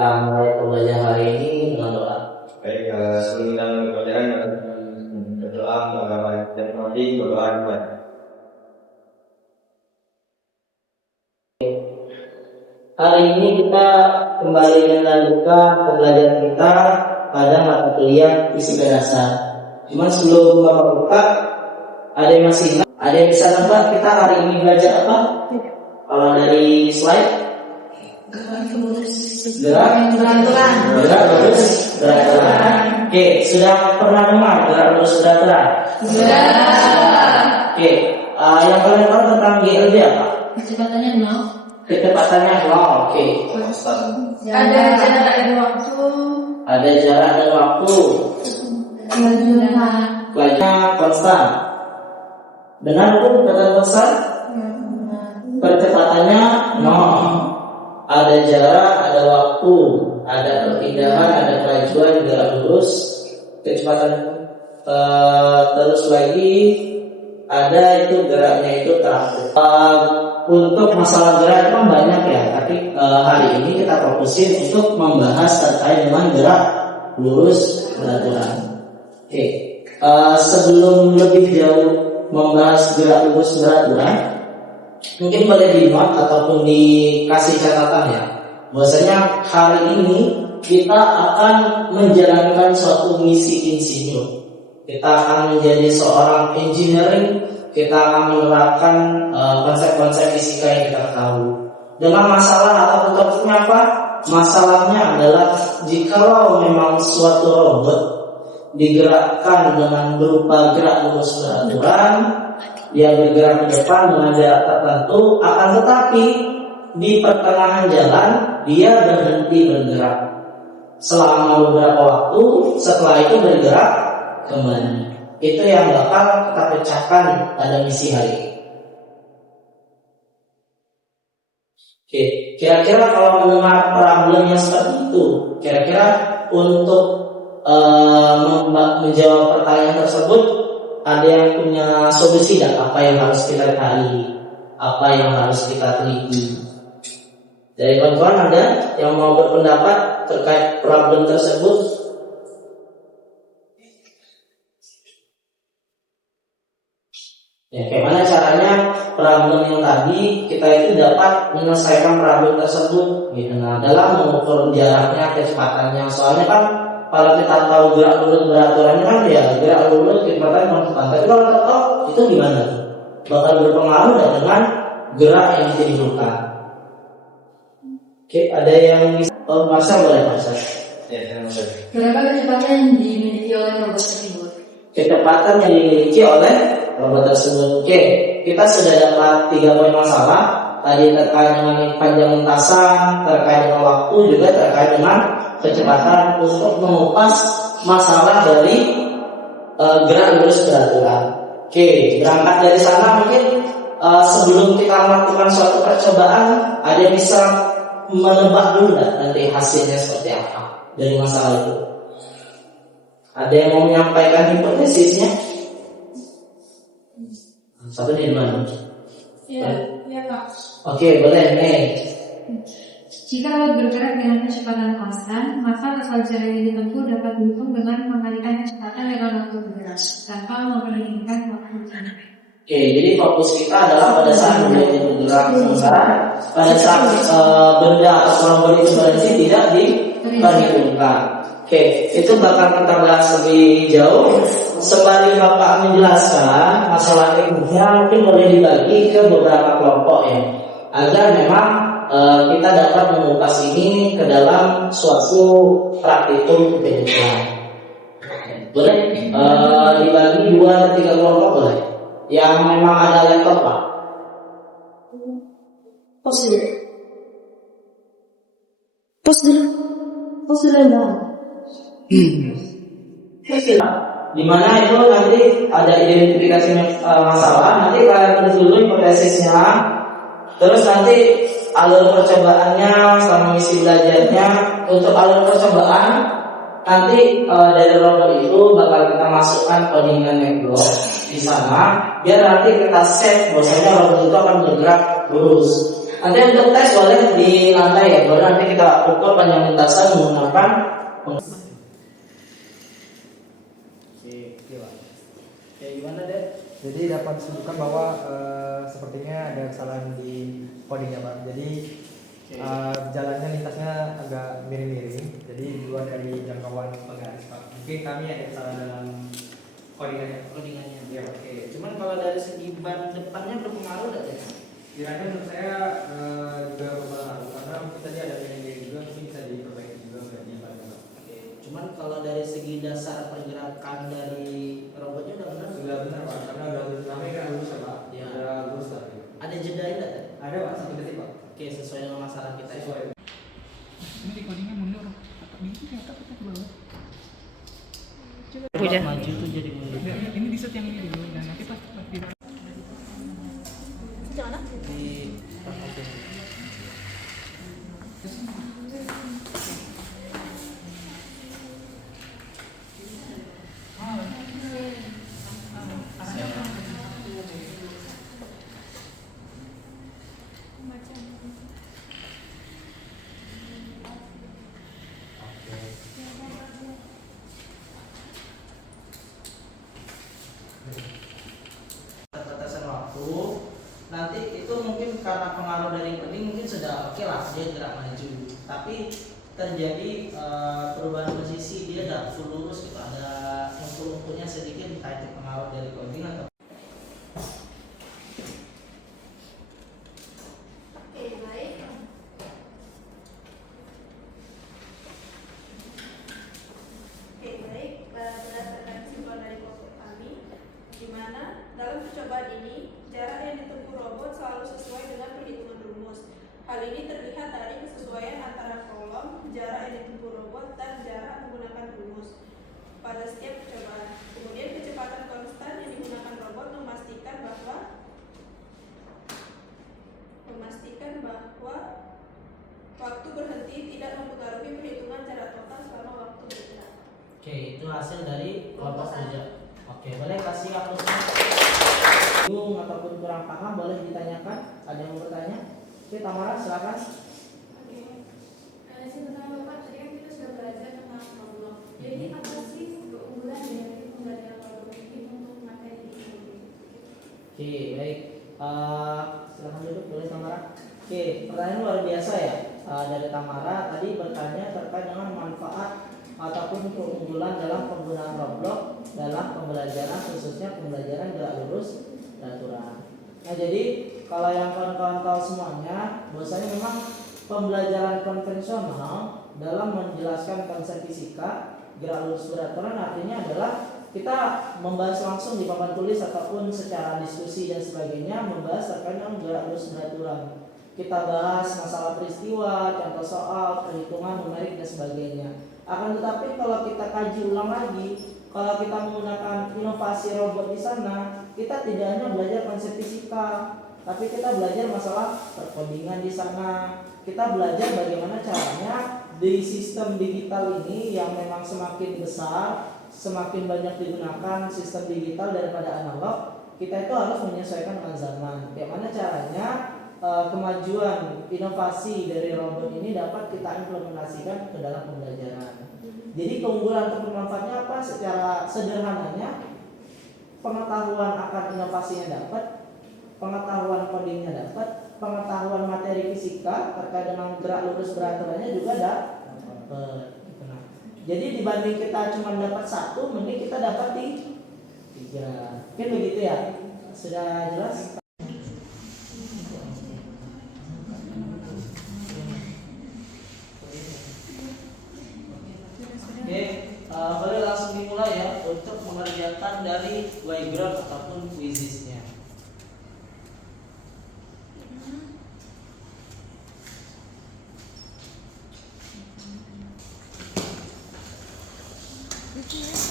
kita mulai pembelajaran hari ini dengan doa. Baik, sebelum kita mulai pelajaran berdoa dan nanti berdoa buat. Hari ini kita kembali melanjutkan pembelajaran kita pada mata kuliah fisika dasar. Cuma sebelum Bapak buka, ada yang masih ingat? Ada yang bisa nebak kita hari ini belajar apa? Kalau dari slide, gerak lurus beraturan. Oke, sudah pernah dengar gerak lurus beraturan? Oke, yang kalian tahu tentang GLB apa? Kecepatannya 0. Kecepatannya 0. Oke. Ada jarak dan waktu. Ada jarak dan waktu. Lajunya konstan. Benar pun kata konstan? Percepatannya 0. Ada jarak, ada waktu, ada perpindahan, ada kelajuan, gerak lurus, kecepatan. Terus lagi ada itu geraknya itu teratur. Untuk masalah gerak itu banyak ya, tapi hari ini kita fokusin untuk membahas terkait dengan gerak lurus beraturan. Oke, sebelum lebih jauh membahas gerak lurus beraturan, mungkin boleh di-note ataupun dikasih catatan ya. Bahwasanya hari ini kita akan menjalankan suatu misi insinyur. Kita akan menjadi seorang engineering. Kita akan menerapkan konsep-konsep fisika yang kita tahu. Dengan masalah ataupun topiknya apa? Masalahnya adalah jikalau memang suatu robot digerakkan dengan berupa gerak lurus beraturan, dia bergerak ke depan dengan jarak tertentu, akan tetapi di pertengahan jalan dia berhenti bergerak selama beberapa waktu, setelah itu bergerak kembali. Itu yang bakal kita pecahkan pada misi hari ini. Oke, kira-kira kalau mendengar problem yang seperti itu, kira-kira untuk menjawab pertanyaan tersebut, ada yang punya solusi tidak? Apa yang harus kita cari? Apa yang harus kita teliti? Dari kawan-kawan ada yang mau berpendapat terkait problem tersebut? Ya, bagaimana caranya problem yang tadi kita itu dapat menyelesaikan problem tersebut? Gitu. Nah, dalam mengukur jaraknya, kecepatannya. Soalnya kan kalau kita tahu gerak lurus beraturannya kan ya gerak lurus kecepatan konstan. Tapi kalau kita tahu itu gimana? Bakal berpengaruh dengan gerak yang ditimbulkan. Oke, ada yang bisa? Oh, Masa boleh Masa? Ya, saya. Berapa kecepatan yang dimiliki oleh robot tersebut? Kecepatan yang dimiliki oleh robot tersebut. Oke, kita sudah dapat 3 poin masalah. Tadi terkait dengan panjang lintasan, terkait dengan waktu, juga terkait dengan kecepatan untuk mengupas masalah dari gerak lurus beraturan. Oke, berangkat dari sana mungkin sebelum kita melakukan suatu percobaan, ada yang bisa menebak dulu nanti hasilnya seperti apa dari masalah itu. Ada yang mau menyampaikan hipotesisnya? Satu di mana? Ya Pak. Oke, boleh nih. Jika robot bergerak dengan kecepatan konstan, maka keseluruhan yang ditempuh dapat dihitung dengan mengalihkan kecepatan dengan waktu bergerak tanpa memperhatikan waktu bergerak. Oke, jadi fokus kita adalah pada saat benda itu bergerak, sementara pada saat benda atau robot itu berhenti tidak diperhitungkan. Oke, itu bakal kita bahas lebih jauh. Sembari Bapak menjelaskan masalah ilmunya, mungkin boleh dibagi ke beberapa kelompok ya, agar memang kita dapat mengupas ini ke dalam suatu praktikum kehidupan. Boleh dibagi 2 atau 3 kelompok boleh? Yang memang ada laptop Pak? Pos dulu. Di mana itu nanti ada identifikasi masalah, nanti kalian tulis dulu hipotesisnya, terus nanti alur percobaannya sama misi belajarnya. Untuk alur percobaan nanti dari robot itu bakal kita masukkan codingan network di sana, biar nanti kita set bahwasanya robot itu akan bergerak lurus. Nanti untuk tes boleh di lantai ya, boleh nanti kita ukur panjang lintasan menggunakan. Kayak gimana deh? Jadi dapat disebutkan bahwa sepertinya ada kesalahan di codingnya Pak. Jadi jalannya lintasnya agak miring-miring. Jadi di luar dari jangkauan penggaris Pak. Mungkin kami ada kesalahan dalam codingannya. Ya, oke. Cuman kalau dari segi ban depannya berpengaruh nggak ya? Kiranya menurut saya juga berpengaruh karena mungkin tadi ada miring-miring juga, mungkin bisa diperbaiki juga berarti Pak. Oke. Cuman kalau dari segi dasar pergerakan dari robotnya udah benar? Sudah benar Pak, karena udah namanya kan lurus ya Pak. Ya. Udah lurus tapi. Ada jedain nggak? Ada Pak, 1 detik Pak. Oke, sesuai dengan masalah kita. Sesuai. Ini recordingnya mundur. Ini ternyata kita ke bawah. Puja. Maju tuh jadi mundur. Ini di set yang ini dulu dan nanti pas di Di batasan waktu nanti itu mungkin karena pengaruh dari coding mungkin sudah oke lah dia gerak maju, tapi terjadi perubahan posisi dia tidak full lurus gitu, ada ungkul-ungkulnya sedikit entah itu pengaruh dari coding atau berdasarkan kesimpulan dari kelompok kami, di mana dalam percobaan ini jarak yang ditempuh robot selalu sesuai dengan perhitungan rumus. Hal ini terlihat dari kesesuaian antara kolom, jarak yang ditempuh robot, dan jarak menggunakan rumus pada setiap percobaan. Kemudian kecepatan konstan yang digunakan robot memastikan bahwa waktu berhenti tidak mempengaruhi perhitungan jarak total selama waktu bergerak. oke, itu hasil dari kelompok kerja. Oke, boleh kasih hapusnya. Bingung ataupun kurang paham boleh ditanyakan. Ada yang mau bertanya? Oke, Tamara silakan. Oke, sebenarnya Bapak tadi kan kita sudah belajar tentang problem. Jadi apa sih keunggulan dari pembelajaran problem ini untuk materi ini? Oke, baik. Silakan duduk, boleh Tamara. Oke, pertanyaan luar biasa ya dari Tamara tadi bertanya terkait dengan manfaat ataupun keunggulan dalam penggunaan Roblox dalam pembelajaran, khususnya pembelajaran gerak lurus dan aturan. Nah, jadi kalau yang kawan-kawan tahu semuanya, bahwasanya memang pembelajaran konvensional dalam menjelaskan konsep fisika gerak lurus beraturan artinya adalah kita membahas langsung di papan tulis ataupun secara diskusi dan sebagainya, membahas terkait dengan gerak lurus beraturan. Kita bahas masalah peristiwa, contoh soal, perhitungan numerik dan sebagainya. Akan tetapi kalau kita kaji ulang lagi, kalau kita menggunakan inovasi robot di sana, kita tidak hanya belajar konsep fisika, tapi kita belajar masalah perkodingan di sana. Kita belajar bagaimana caranya di sistem digital ini yang memang semakin besar, semakin banyak digunakan sistem digital daripada analog, kita itu harus menyesuaikan dengan zaman. Bagaimana caranya kemajuan inovasi dari robot ini dapat kita implementasikan ke dalam pembelajaran. Jadi keunggulan ataupun manfaatnya apa? Secara sederhananya, pengetahuan akan inovasinya dapat, pengetahuan codingnya dapat, pengetahuan materi fisika terkait dengan gerak lurus beraturannya juga dapat. Jadi dibanding kita cuma dapat 1, mending kita dapat 3. Mungkin begitu ya? Sudah jelas? Oke, boleh langsung dimulai ya untuk mengerjakan dari background ataupun quizisnya. Oke.